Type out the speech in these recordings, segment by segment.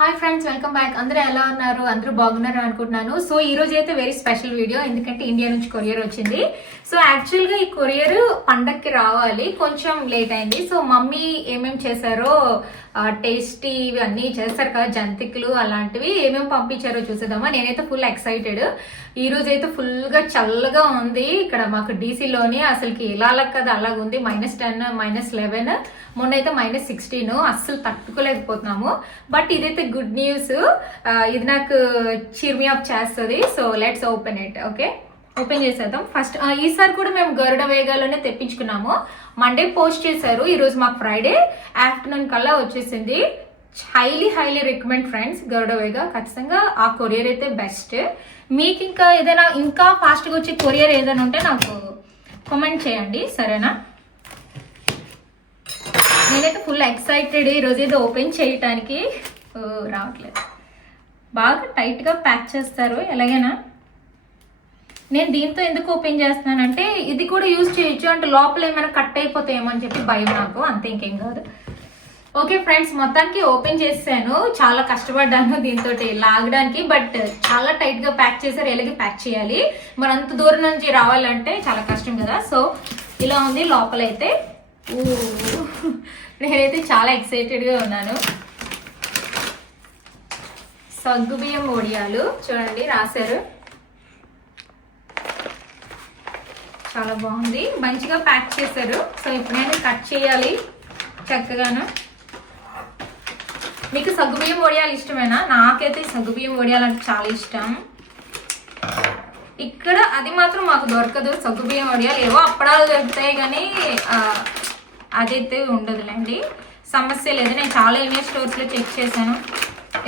Hi friends, welcome back. అందరూ ఎలా ఉన్నారు? అందరూ బాగున్నారు అనుకుంటున్నాను. సో ఈ రోజు అయితే వెరీ స్పెషల్ వీడియో, ఎందుకంటే ఇండియా నుంచి కొరియర్ వచ్చింది. సో యాక్చువల్గా ఈ కొరియర్ పండక్కి రావాలి, కొంచెం లేట్ అయింది. సో మమ్మీ ఏమేమి చేశారో టేస్టీ అన్నీ చేస్తారు కదా, జంతికలు అలాంటివి ఏమేమి పంపించారో చూసేద్దామా. నేనైతే ఫుల్ ఎక్సైటెడ్. ఈ రోజు అయితే ఫుల్గా చల్లగా ఉంది ఇక్కడ మాకు డీసీలోని. అసలుకి ఇలా కదా అలాగ ఉంది, -10 -11, మొన్న అయితే -16. అస్సలు తట్టుకోలేకపోతున్నాము. బట్ ఇదైతే గుడ్ న్యూస్, ఇది నాకు చీర్ మీ అప్ చేస్తుంది. So let's open it. Okay, open చేసేద్దాం. ఫస్ట్ ఈసారి కూడా మేము గరుడ వేగాలోనే తెప్పించుకున్నాము. మండే పోస్ట్ చేశారు, ఈరోజు మాకు ఫ్రైడే ఆఫ్టర్నూన్ కల్లా వచ్చేసింది. హైలీ రికమెండ్ ఫ్రెండ్స్, గరుడ వేగా ఖచ్చితంగా ఆ కొరియర్ అయితే బెస్ట్. మీకు ఇంకా ఏదైనా ఇంకా ఫాస్ట్గా వచ్చే కొరియర్ ఏదైనా ఉంటే నాకు కామెంట్ చేయండి, సరేనా? నేనైతే ఫుల్ ఎక్సైటెడ్ ఈరోజు ఏదో ఓపెన్ చేయటానికి. రావట్లేదు, బాగా టైట్గా ప్యాక్ చేస్తారు ఎలాగైనా. నేను దీంతో ఎందుకు ఓపెన్ చేస్తున్నానంటే ఇది కూడా యూజ్ చేయొచ్చు, అంటే లోపల ఏమైనా కట్ అయిపోతాయేమో అని చెప్పి భయం నాకు, అంతే, ఇంకేం కాదు. ఓకే ఫ్రెండ్స్, మొత్తానికి ఓపెన్ చేశాను. చాలా కష్టపడ్డాను దీంతో లాగడానికి, బట్ చాలా టైట్ గా ప్యాక్ చేశారు. ఎలాగే ప్యాక్ చేయాలి, మరి అంత దూరం నుంచి రావాలంటే చాలా కష్టం కదా. సో ఇలా ఉంది లోపల అయితే. నేనైతే చాలా ఎక్సైటెడ్ గా ఉన్నాను. సగ్గుబియ్యం వడియాలు చూడండి రాశారు, చాలా బాగుంది, మంచిగా ప్యాక్ చేశారు. సో ఇప్పుడు నేను కట్ చేయాలి చక్కగాను. మీకు సగ్గుబియ్యం వడియాలు ఇష్టమేనా? నాకైతే సగ్గుబియ్యం వడియాలు అంటే చాలా ఇష్టం. ఇక్కడ అది మాత్రం మాకు దొరకదు, సగ్గుబియ్యం వడియాలు. ఏవో అప్పడాలు దొరుకుతాయి కానీ అదైతే ఉండదులేండి, సమస్య లేదు. నేను చాలా ఇమేజ్ స్టోర్స్లో చెక్ చేశాను,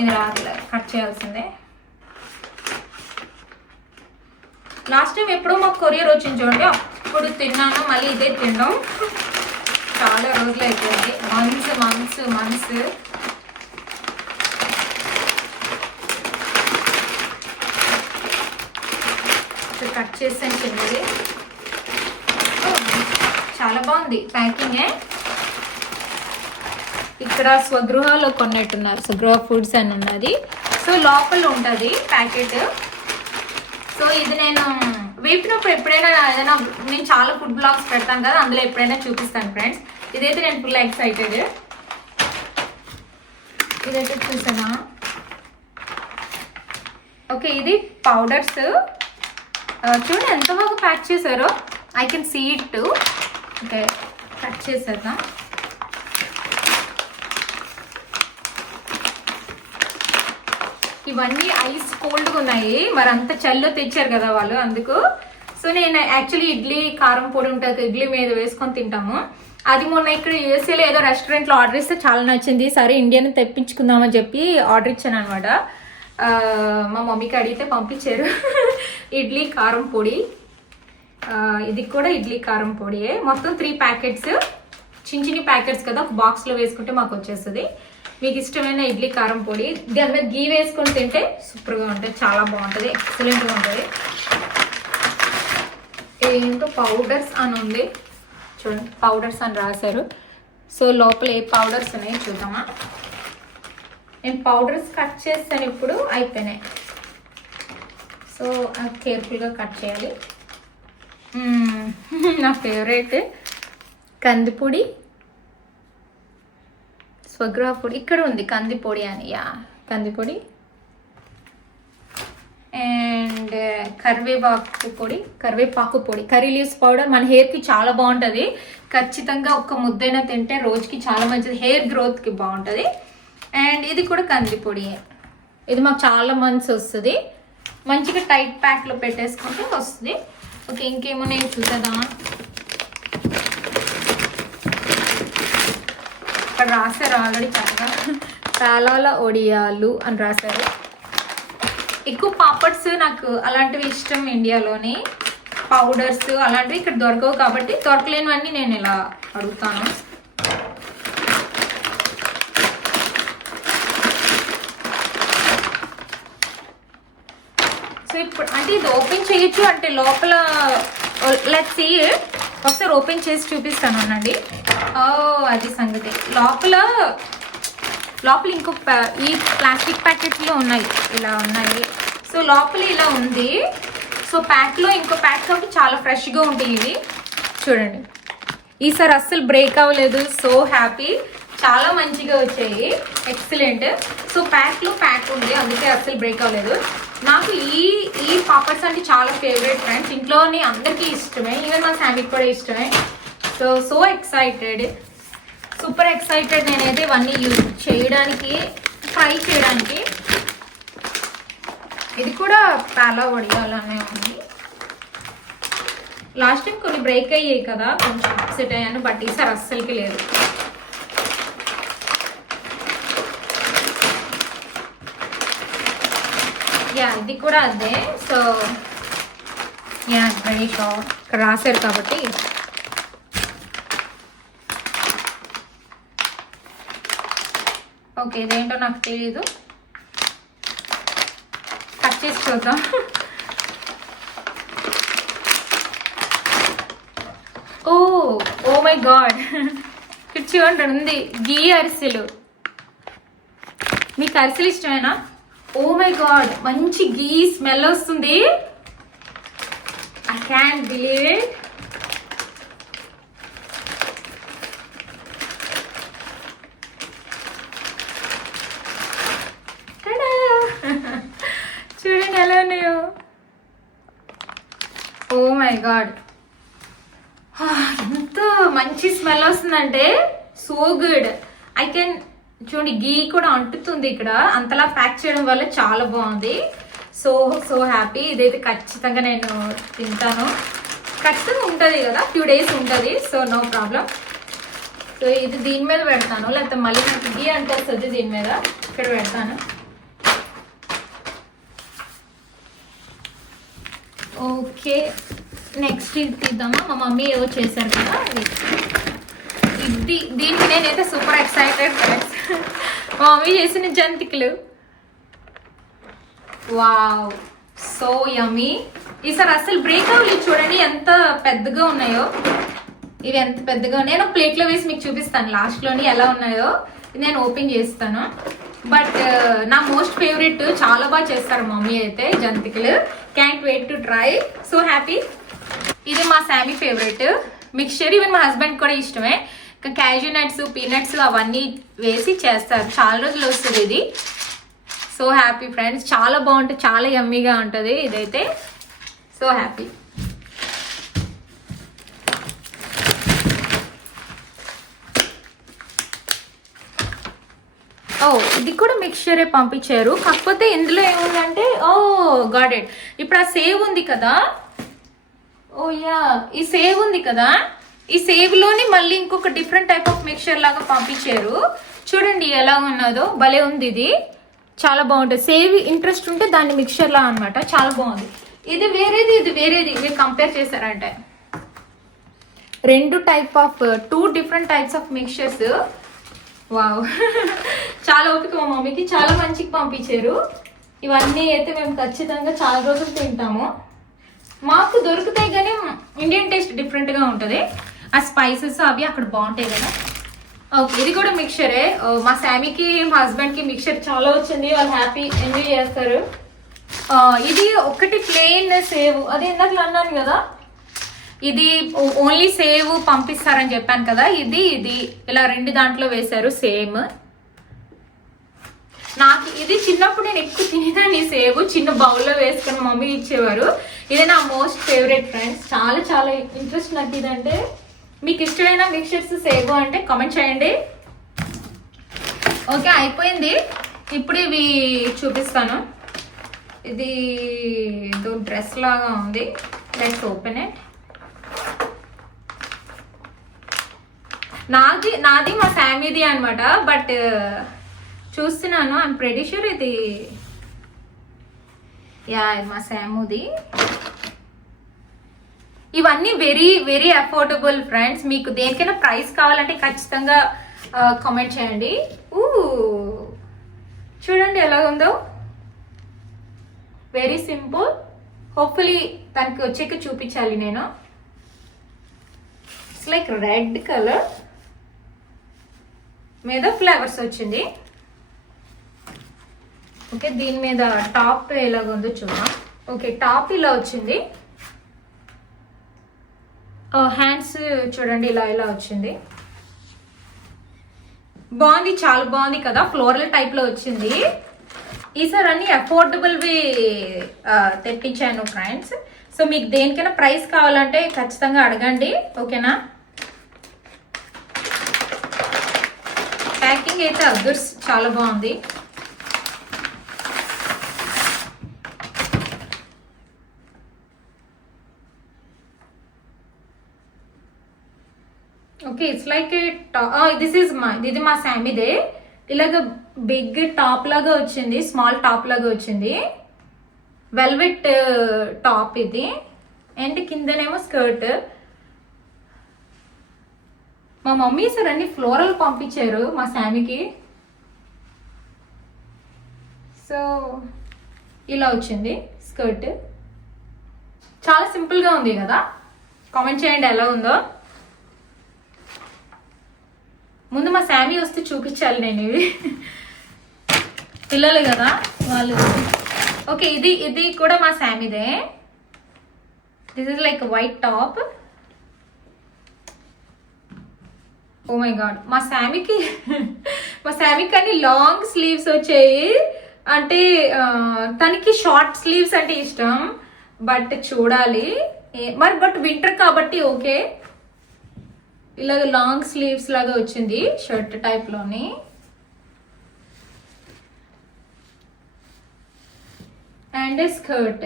ఇది రాదు, కట్ చేయాల్సిందే. లాస్ట్ టైం ఎప్పుడో మాకు కొరియర్ వచ్చింది చూడండి, అప్పుడు తిన్నాను. మళ్ళీ ఇదే తిన్నాం, చాలా రోజులు అయిపోయింది, మంత్స్. కట్ చేసాను చిన్నది. చాలా బాగుంది ప్యాకింగే. ఇక్కడ స్వగృహలో కొన్నట్టున్నారు, స్వగృహ ఫుడ్స్ అని ఉన్నది. సో లోపల ఉంటుంది ప్యాకెట్. సో ఇది నేను వేపినప్పుడు ఎప్పుడైనా ఏదైనా, నేను చాలా ఫుడ్ బ్లాగ్స్ పెడతాను కదా, అందులో ఎప్పుడైనా చూపిస్తాను ఫ్రెండ్స్. ఇదైతే నేను ఫుల్ ఎక్సైటెడ్. ఇదైతే చూసానా? ఓకే, ఇది పౌడర్స్. చూడండి ఎంత బాగా ప్యాక్ చేశారో, I can see it. Okay, cut చేసేద్దాం. ఇవన్నీ ఐస్ కోల్డ్గా ఉన్నాయి, మరి అంత చల్లో తెచ్చారు కదా వాళ్ళు, అందుకు. సో నేను యాక్చువల్లీ ఇడ్లీ కారం పొడి ఉంటుంది, ఇడ్లీ మీద వేసుకొని తింటాము. అది మొన్న ఇక్కడ యూఎస్ఏలో ఏదో రెస్టారెంట్లో ఆర్డర్ ఇస్తే చాలా నచ్చింది. సరే ఇండియన్ తెప్పించుకుందామని చెప్పి ఆర్డర్ ఇచ్చాను అనమాట. మా మమ్మీకి అడిగితే పంపించారు ఇడ్లీ కారం పొడి. ఇది కూడా ఇడ్లీ కారం పొడియే. మొత్తం 3 ప్యాకెట్స్, చిన్న ప్యాకెట్స్ కదా, ఒక బాక్స్లో వేసుకుంటే మాకు వచ్చేస్తుంది. మీకు ఇష్టమైన ఇడ్లీ కారం పొడి, దాని మీద గీ వేసుకొని తింటే సూపర్గా ఉంటుంది, చాలా బాగుంటుంది, ఎక్సలెంట్గా ఉంటుంది. ఏంటో పౌడర్స్ అని ఉంది చూడండి, పౌడర్స్ అని రాశారు. సో లోపల ఏ పౌడర్స్ ఉన్నాయో చూద్దామా. నేను పౌడర్స్ కట్ చేస్తాను, ఇప్పుడు అయిపోయినాయి. సో కేర్ఫుల్గా కట్ చేయాలి. నా ఫేవరెట్ కందిపొడి, స్వగృహ పొడి. ఇక్కడ ఉంది కందిపొడి అని, కందిపొడి. అండ్ కరివేపాకు పొడి, కర్రీ లీవ్స్ పౌడర్. మన హెయిర్కి చాలా బాగుంటుంది, ఖచ్చితంగా ఒక ముద్దైనా తింటే రోజుకి చాలా మంచిది, హెయిర్ గ్రోత్కి బాగుంటుంది. అండ్ ఇది కూడా కందిపొడి, ఇది మాకు చాలా మంత్స్ వస్తుంది, మంచిగా టైట్ ప్యాక్లో పెట్టేసుకుంటే వస్తుంది. ఓకే, ఇంకేమున్నాయి చూద్దాం. ఇక్కడ రాశారు ఆల్రెడీ చక్కగా, పేలాల ఒడియాలు అని రాశారు. ఎక్కువ పాపడ్స్ నాకు అలాంటివి ఇష్టం, ఇండియాలోని పౌడర్స్ అలాంటివి ఇక్కడ దొరకవు కాబట్టి, దొరకలేనివన్నీ నేను ఇలా అడుగుతాను. సో ఇప్పుడు అంటే ఇది ఓపెన్ చేయొచ్చు, అంటే లోపల లెట్స్ సీ, ఒకసారి ఓపెన్ చేసి చూపిస్తాను అనండి. అది సంగతి. లోపల లోపల ఇంకొక ఈ ప్లాస్టిక్ ప్యాకెట్లో ఉన్నాయి, ఇలా ఉన్నాయి. సో లోపల ఇలా ఉంది. సో ప్యాక్లో ఇంకో ప్యాక్ కాబట్టి చాలా ఫ్రెష్గా ఉంటాయి ఇవి. చూడండి, ఈసారి అస్సలు బ్రేక్ అవ్వలేదు. సో హ్యాపీ, చాలా మంచిగా వచ్చాయి, ఎక్సలెంట్. సో ప్యాక్లో ప్యాక్ ఉంది, అందుకే అస్సలు బ్రేక్ అవ్వలేదు. నాకు ఈ పాపడ్స్ అంటే చాలా ఫేవరెట్ ఫ్రెండ్స్. ఇంట్లోని అందరికీ ఇష్టమే, ఈవెన్ మా ఫ్యామిలీకి కూడా ఇష్టమే. సో ఎక్సైటెడ్, సూపర్ ఎక్సైటెడ్ నేనైతే ఇవన్నీ యూజ్ చేయడానికి, ఫ్రై చేయడానికి. ఇది కూడా పాలా వడియాలనే ఉంది. లాస్ట్ టైం కొన్ని బ్రేక్ అయ్యాయి కదా, కొంచెం అప్సెట్ అయ్యాను, బట్ ఈసారి అస్సలకి లేదు. యా ఇది కూడా అదే. సో యా వెరీ షూర్, ఇక్కడ రాశారు కాబట్టి. ఓకే, ఇదేంటో నాకు తెలీదు, కట్ చేసి చూద్దాం. ఓ మై గాడ్, ఇక్కడ చూడండి ఉంది గీ అరిసెలు. మీకు అరిసెలు ఇష్టమేనా? ఓ మై గాడ్, మంచి గీ స్మెల్ వస్తుంది. I can believe it. చూడండి ఎలా ఉన్నాయో. ఓ మై గాడ్, ఎంత మంచి స్మెల్ వస్తుందంటే సో గుడ్. ఐ కెన్ చూడండి, గీ కూడా అంటుతుంది ఇక్కడ, అంతలా ప్యాక్ చేయడం వల్ల చాలా బాగుంది. So happy. ఇదైతే ఖచ్చితంగా నేను తింటాను, ఖచ్చితంగా ఉంటుంది కదా, ఫ్యూ డేస్ ఉంటుంది. So no problem. సో ఇది దీని మీద పెడతాను, లేకపోతే మళ్ళీ నాకు గీ అంటే వస్తుంది దీని మీద, ఇక్కడ పెడతాను. ఓకే, నెక్స్ట్ ఇది తీద్దామా. మా మమ్మీ ఏవో చేశారు కదా, దీనికి నేనైతే సూపర్ ఎక్సైటెడ్ ఫ్రెండ్స్. మా మమ్మీ చేసిన జంతికలు, వావ్ సో యమ్మీ. ఈసారి అసలు బ్రేక్ అవ్వలేదు. చూడండి ఎంత పెద్దగా ఉన్నాయో ఇవి, ఎంత పెద్దగా ఉన్నాయో. నేను ప్లేట్లో వేసి మీకు చూపిస్తాను లాస్ట్లోని ఎలా ఉన్నాయో. నేను ఓపెన్ చేస్తాను. బట్ నా మోస్ట్ ఫేవరెట్, చాలా బాగా చేస్తారు మమ్మీ అయితే జంతికలు. Can't wait to try. So happy. ఇది మా శామీ ఫేవరెట్ మిక్చర్, ఈవెన్ మా హస్బెండ్ కూడా ఇష్టమే. క్యాష్యూ నట్స్, పీనట్స్ అవన్నీ వేసి చేస్తారు, చాలా రోజులు వస్తుంది ఇది. సో హ్యాపీ ఫ్రెండ్స్, చాలా బాగుంటుంది, చాలా యమ్మీగా ఉంటుంది ఇదైతే. So happy. ఇది కూడా మిక్చరే పంపించారు, కాకపోతే ఇందులో ఏముందంటే గాట్ ఇట్. ఇప్పుడు ఆ సేవ్ ఉంది కదా, ఈ సేవ్ ఉంది కదా, ఈ సేవ్ లోని మళ్ళీ ఇంకొక డిఫరెంట్ టైప్ ఆఫ్ మిక్చర్ లాగా పంపించారు. చూడండి ఎలా ఉన్నదో, భలే ఉంది ఇది, చాలా బాగుంటుంది. సేవ్ ఇంట్రెస్ట్ ఉంటే దాన్ని మిక్చర్ లా అనమాట, చాలా బాగుంది. ఇది వేరేది, ఇది వేరేది, మీరు కంపేర్ చేశారంటే two different types of mixtures. Wow, చాలా ఓపిక మా మమ్మీకి, చాలా మంచిగా పంపించారు. ఇవన్నీ అయితే మేము ఖచ్చితంగా చాలా రోజులు తింటాము. మాకు దొరుకుతాయి కానీ ఇండియన్ టేస్ట్ డిఫరెంట్గా ఉంటుంది. ఆ స్పైసెస్ అవి అక్కడ బాగుంటాయి కదా. ఓకే, ఇది కూడా మిక్చరే. మా శామీకి, మా హస్బెండ్కి మిక్చర్ చాలా వచ్చింది, వాళ్ళు హ్యాపీ ఎంజాయ్ చేస్తారు. ఇది ఒకటి ప్లెయిన్ సేవ్, అది ఇందాక అన్నాను కదా, ఇది ఓన్లీ సేవ్ పంపిస్తారని చెప్పాను కదా, ఇది ఇలా రెండు దాంట్లో వేశారు సేమ్. నాకు ఇది చిన్నప్పుడు నేను ఎక్కువ తినేదాన్ని సేవ్, చిన్న బౌల్లో వేసుకొని మమ్మీ ఇచ్చేవారు. ఇది నా మోస్ట్ ఫేవరెట్ ఫ్రెండ్స్, చాలా చాలా ఇంట్రెస్ట్ నాకు ఇదంటే. మీకు ఇష్టమైన మిక్చర్స్ సేవ్ అంటే కామెంట్ చేయండి. ఓకే, అయిపోయింది. ఇప్పుడు ఇవి చూపిస్తాను. ఇది ఏదో డ్రెస్ లాగా ఉంది, లెట్స్ ఓపెన్ ఇట్. నాది మా ఫ్యామిలీది అనమాట, బట్ చూస్తున్నాను, ఐఎమ్ ప్రెటీ షూర్ ఇది మా శాముది. ఇవన్నీ వెరీ వెరీ అఫోర్డబుల్ ఫ్రెండ్స్. మీకు దేనికైనా ప్రైస్ కావాలంటే ఖచ్చితంగా కామెంట్ చేయండి. చూడండి ఎలా ఉందో, వెరీ సింపుల్. హోప్ఫుల్లీ తనకి వచ్చాక చూపించాలి నేను. ఇట్స్ లైక్ రెడ్ కలర్ మీద ఫ్లవర్స్ వచ్చింది. ఓకే, దీని మీద టాప్ ఎలాగ ఉందో చూద్దాం. ఓకే, టాప్ ఇలా వచ్చింది. హ్యాండ్స్ చూడండి ఇలా ఇలా వచ్చింది. బాగుంది, చాలా బాగుంది కదా, ఫ్లోరల్ టైప్ లో వచ్చింది. ఈసారి అన్ని అఫోర్డబుల్ వి తెప్పించాను ఫ్రెండ్స్. సో మీకు దేనికైనా ప్రైస్ కావాలంటే ఖచ్చితంగా అడగండి, ఓకేనా. ప్యాకింగ్ అయితే అదర్స్ చాలా బాగుంది. ఓకే, ఇట్స్ లైక్ ఇది మా శామీదే. ఇలాగ బిగ్ టాప్ లాగా వచ్చింది, స్మాల్ టాప్ లాగా వచ్చింది. వెల్వెట్ టాప్ ఇది. అండ్ కిందనేమో స్కర్ట్. మా మమ్మీ సార్ అన్ని ఫ్లోరల్ పంపించారు మా శామీకి. సో ఇలా వచ్చింది స్కర్ట్. చాలా సింపుల్గా ఉంది కదా, కామెంట్ చేయండి ఎలా ఉందో. ముందు మా శామీ వస్తే చూపించాలి నేను ఇవి, పిల్లలు కదా వాళ్ళు. ఓకే, ఇది కూడా మా శామీదే. This is like white top. Oh my god, మా శామీకి అన్ని లాంగ్ స్లీవ్స్ వచ్చాయి. అంటే తనకి షార్ట్ స్లీవ్స్ అంటే ఇష్టం, బట్ చూడాలి మరి. బట్ వింటర్ కాబట్టి ఓకే, ఇలాగ లాంగ్ స్లీవ్స్ లాగా వచ్చింది షర్ట్ టైప్ లోని. And skirt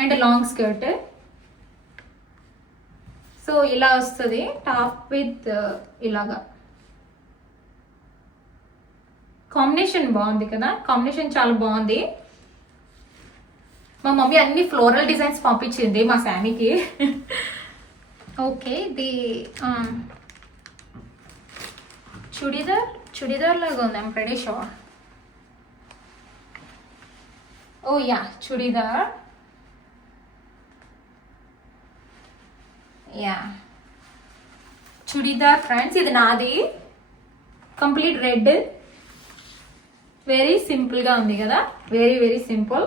and long skirt. So ఇలా వస్తుంది టాప్ విత్ ఇలాగా. కాంబినేషన్ బాగుంది కదా, కాంబినేషన్ చాలా బాగుంది. మా మమ్మీ అన్ని ఫ్లోరల్ డిజైన్స్ పంపించింది మా శామీకి. ఓకే, ఇది చుడిదార్ లాగా ఉంది. I'm pretty sure. Oh yeah, churidar. Yeah, churidar friends. ఇది నాది, కంప్లీట్ రెడ్. వెరీ సింపుల్ గా ఉంది కదా, very very simple.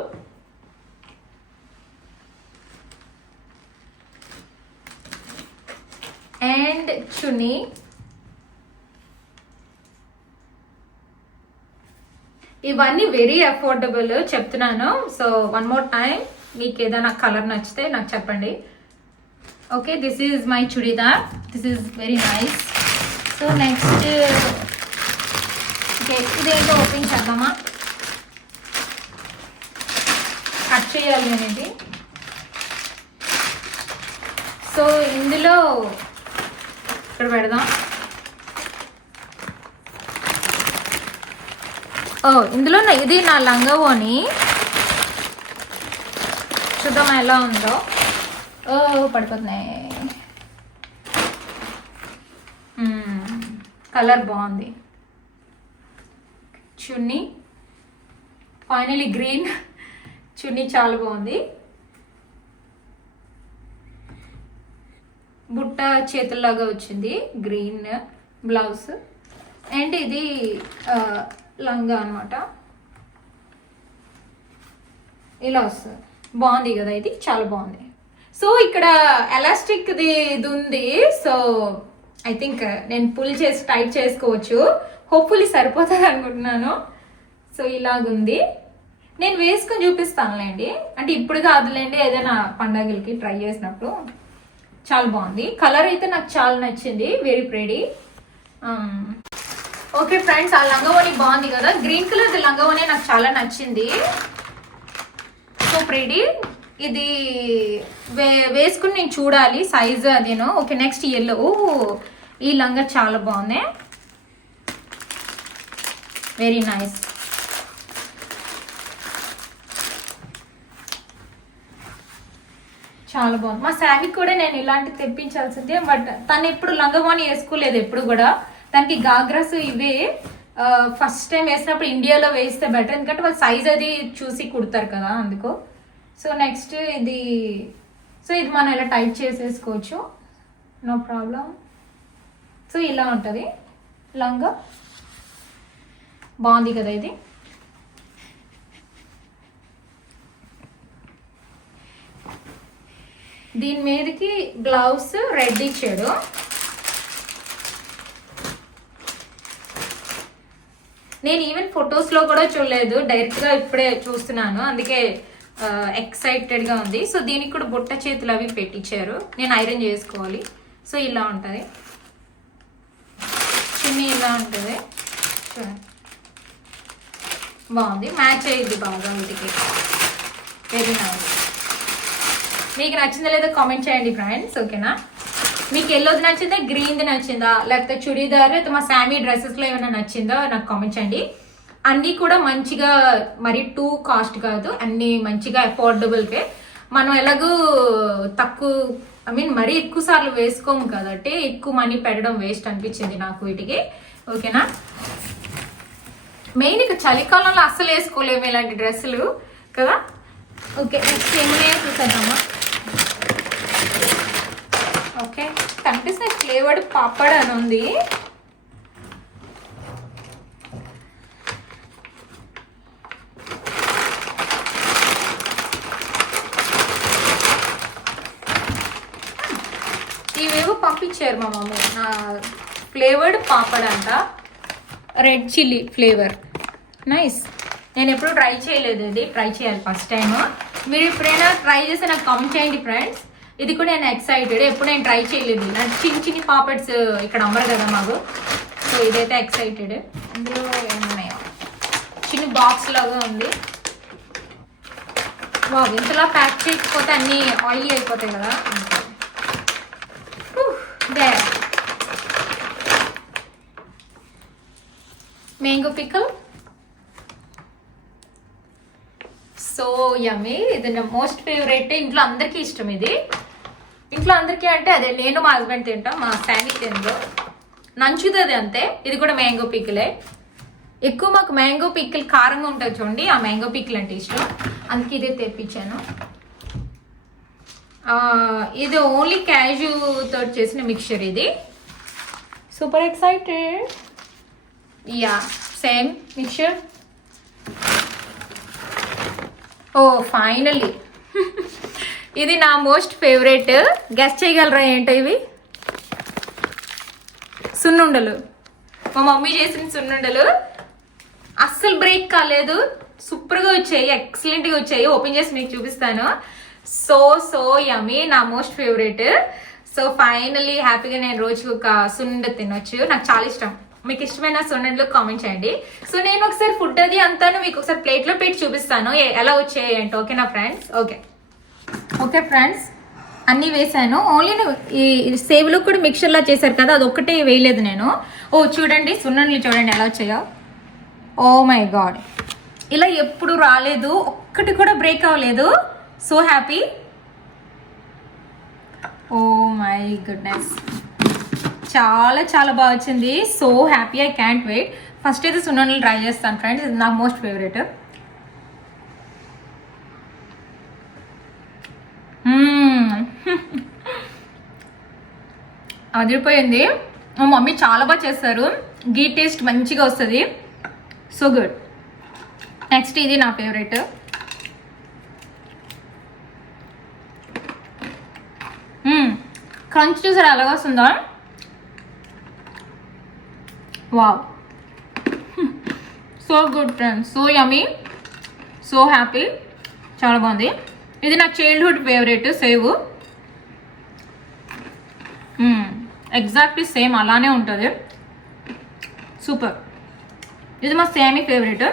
And chunni. ఇవన్నీ వెరీ అఫోర్డబుల్ చెప్తున్నాను. సో వన్ మోర్ టైం, మీకు ఏదైనా కలర్ నచ్చితే నాకు చెప్పండి. Okay, this is my churidar. This is very nice. So next ఇదేదో ఓపెన్ చేద్దామా, కట్ చేయాలి అనేది. సో ఇందులో ఇక్కడ పెడదాం. ఇందులో ఇది నా లంగావోని, చూద్దాం ఎలా ఉందో. పడిపోతున్నాయి. కలర్ బాగుంది. చున్నీ ఫైనలీ గ్రీన్ చున్నీ చాలా బాగుంది. బుట్ట చేతుల్లాగా వచ్చింది, గ్రీన్ బ్లౌజ్. అండ్ ఇది లంగా అనమాట, ఇలా వస్తుంది. బాగుంది కదా, ఇది చాలా బాగుంది. సో ఇక్కడ ఎలాస్టిక్ ఇది ఉంది. సో ఐ థింక్ నేను పుల్ చేసి టైట్ చేసుకోవచ్చు. హోప్ఫుల్లీ సరిపోతుంది అనుకుంటున్నాను. సో ఇలాగుంది. నేను వేసుకొని చూపిస్తానులేండి, అంటే ఇప్పుడు కాదులేండి, ఏదైనా పండగలకి ట్రై చేసినప్పుడు. చాలా బాగుంది. కలర్ అయితే నాకు చాలా నచ్చింది, వెరీ ప్రెటీ. ఓకే ఫ్రెండ్స్, ఆ లంగావోని బాగుంది కదా, గ్రీన్ కలర్ లంగావోని నాకు చాలా నచ్చింది. So pretty. ఇది వేసుకుని నేను చూడాలి సైజ్ అదేనో. Okay, next yellow. ఈ లంగా చాలా బాగుంది, వెరీ నైస్. చాలా బాగుంది. మా శారీకి కూడా నేను ఇలాంటి తెప్పించాల్సిందే, బట్ తను ఎప్పుడు లంగవాణి వేసుకోలేదు ఎప్పుడు కూడా. తనకి గాగ్రాస్ ఇవే ఫస్ట్ టైం వేసినప్పుడు ఇండియాలో వేస్తే బెటర్, ఎందుకంటే వాళ్ళు సైజ్ అది చూసి కుడతారు కదా, అందుకో. సో నెక్స్ట్ ఇది, సో ఇది మనం ఇలా టైట్ చేసేసుకోవచ్చు, నో ప్రాబ్లం. సో ఇలా ఉంటుంది లంగా, బాగుంది కదా ఇది. దీని మీదకి గ్లౌస్ రెడ్ ఇచ్చాడు. నేను ఈవెన్ ఫొటోస్లో కూడా చూడలేదు, డైరెక్ట్గా ఇప్పుడే చూస్తున్నాను, అందుకే ఎక్సైటెడ్గా ఉంది. సో దీనికి కూడా బుట్ట చేతులు అవి పెట్టించారు, నేను ఐరన్ చేసుకోవాలి. సో ఇలా ఉంటుంది, చిన్న ఇలా ఉంటుంది, బాగుంది, మ్యాచ్ అయ్యింది బాగా వీటికి. Very nice. మీకు నచ్చిందా లేదో కామెంట్ చేయండి ఫ్రెండ్స్, ఓకేనా? మీకు ఎల్లోది నచ్చిందా, గ్రీన్ది నచ్చిందా, లేకపోతే చుడీదార్ లేకపోతే మా శామీ డ్రెస్సెస్లో ఏమైనా నచ్చిందో నాకు కామెంట్ చేయండి. అన్నీ కూడా మంచిగా, మరి టూ కాస్ట్ కాదు, అన్నీ మంచిగా అఫోర్డబుల్కే. మనం ఎలాగూ తక్కువ, ఐ మీన్ మరీ ఎక్కువ సార్లు వేసుకోము కాబట్టి ఎక్కువ మనీ పెట్టడం వేస్ట్ అనిపించింది నాకు వీటికి, ఓకేనా? మెయిన్ ఇక చలికాలంలో అస్సలు వేసుకోలేము ఇలాంటి డ్రెస్సులు కదా. ఓకే, నెక్స్ట్ ఏమైనా చూసేద్దామా? ఓకే, కనిపిస్తే ఫ్లేవర్డ్ పాపడ్ అని ఉంది. ఇవేవో పంపించారు మా మమ్మీ, ఫ్లేవర్డ్ పాపడ్ అంట, రెడ్ చిల్లీ ఫ్లేవర్, నైస్. నేను ఎప్పుడు ట్రై చేయలేదు, ఇది ట్రై చేయాలి ఫస్ట్ టైం. మీరు ఎప్పుడైనా ట్రై చేస్తే నాకు కామెంట్ చేయండి ఫ్రెండ్స్. ఇది కూడా నేను ఎక్సైటెడ్, ఎప్పుడు నేను ట్రై చేయలేదు. నాకు చిన్ని చిన్ని పాపడ్స్ ఇక్కడ అమ్మరు కదా మాకు, సో ఇదైతే ఎక్సైటెడ్. ఇందులో ఏమున్నాయో చిన్న బాక్స్ లాగా ఉంది. బాగు ఇంతలా ప్యాక్ చేయకపోతే అన్నీ ఆయిల్ అయిపోతాయి కదా. Mango pickle, so yummy. ఇది నా మోస్ట్ ఫేవరెట్, ఇంట్లో అందరికీ ఇష్టం ఇది. ఇంట్లో అందరికీ అంటే అదే నేను మా హస్బెండ్ తింటాం, మా ఫ్యామిలీ తిందో నంచుతుంది అంతే. ఇది కూడా మ్యాంగో పికిలే. ఎక్కువ మాకు మ్యాంగో పికిల్ కారంగా ఉంటుంది చూడండి, ఆ మ్యాంగో పికిల్ అంటే ఇష్టం, అందుకే ఇదే తెప్పించాను. ఇది ఓన్లీ క్యాజు తోటి చేసిన మిక్చర్, ఇది super excited. Yeah same mixture. Oh finally ఇది నా మోస్ట్ ఫేవరెట్. గెస్ చేయగలరా ఏంటో ఇవి? సున్నుండలు, మా మమ్మీ చేసిన సున్నుండలు. అస్సలు బ్రేక్ కాలేదు, సూపర్గా వచ్చాయి, ఎక్సలెంట్గా వచ్చాయి. ఓపెన్ చేసి మీకు చూపిస్తాను. సో సో యమ్మీ, నా మోస్ట్ ఫేవరెట్. సో ఫైనల్లీ హ్యాపీగా నేను రోజుకి ఒక సున్నుండ తినొచ్చు, నాకు చాలా ఇష్టం. మీకు ఇష్టమైన సున్నుండలు కామెంట్ చేయండి. సో నేను ఒకసారి ఫుడ్ అది అంతాను మీకు ఒకసారి ప్లేట్లో పెట్టి చూపిస్తాను ఎలా వచ్చాయి అంటే, ఓకేనా ఫ్రెండ్స్? ఓకే ఫ్రెండ్స్, అన్నీ వేసాను. ఓన్లీ ఈ సేవ్లో కూడా మిక్చర్లా చేశారు కదా, అది ఒక్కటే వేయలేదు నేను. ఓ చూడండి సున్నుండలు చూడండి ఎలా వచ్చాయో. ఓ మై గాడ్, ఇలా ఎప్పుడు రాలేదు, ఒక్కటి కూడా బ్రేక్ అవ్వలేదు. So happy, oh my goodness, చాలా చాలా బాగా వచ్చింది. So happy, I can't wait. First అయితే సున్నుండలు ట్రై చేస్తాను ఫ్రెండ్స్, ఇది నా మోస్ట్ ఫేవరెట్. అదిరిపోయింది. మా మమ్మీ చాలా బాగా చేస్తారు, గీ టేస్ట్ మంచిగా వస్తుంది, సో గుడ్. నెక్స్ట్ ఇది నా ఫేవరెట్. క్రంచ్ చూసారా ఎలాగ వస్తుందో, wow, so good friends, so yummy, so happy, చాలా బాగుంది. ఇది నా childhood favourite save, exactly same అలానే ఉంటుంది, సూపర్. ఇది మా శామీ ఫేవరెట్.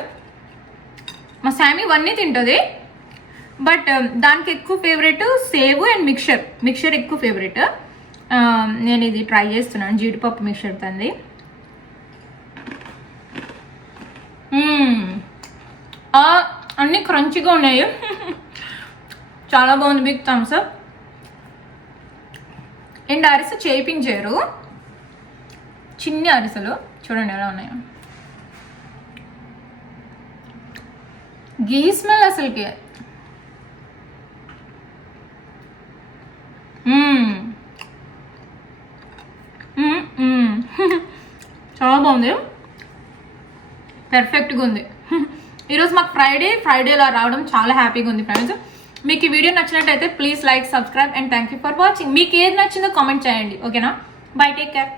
మా శామీ వన్నీ తింటుంది, బట్ దానికి ఎక్కువ ఫేవరెట్ సేవ్ అండ్ మిక్చర్ ఎక్కువ ఫేవరెట్. నేను ఇది ట్రై చేస్తున్నాను, జీడిపప్పు మిక్చర్ తంది. అన్నీ క్రంచిగా ఉన్నాయి, చాలా బాగుంది, బిగ్ థమ్స్ అప్. అండ్ అరిసె చేయించారు, చిన్ని అరిసెలు చూడండి ఎలా ఉన్నాయో. గీ స్మెల్ అసలుకి చాలా బాగుంది, పర్ఫెక్ట్గా ఉంది. ఈరోజు మాకు ఫ్రైడేలా రావడం చాలా హ్యాపీగా ఉంది ఫ్రెండ్స్. మీకు ఈ వీడియో నచ్చినట్టయితే please like, subscribe and thank you for watching. మీకు ఏది నచ్చిందో కామెంట్ చేయండి. ఓకేనా? By, take care.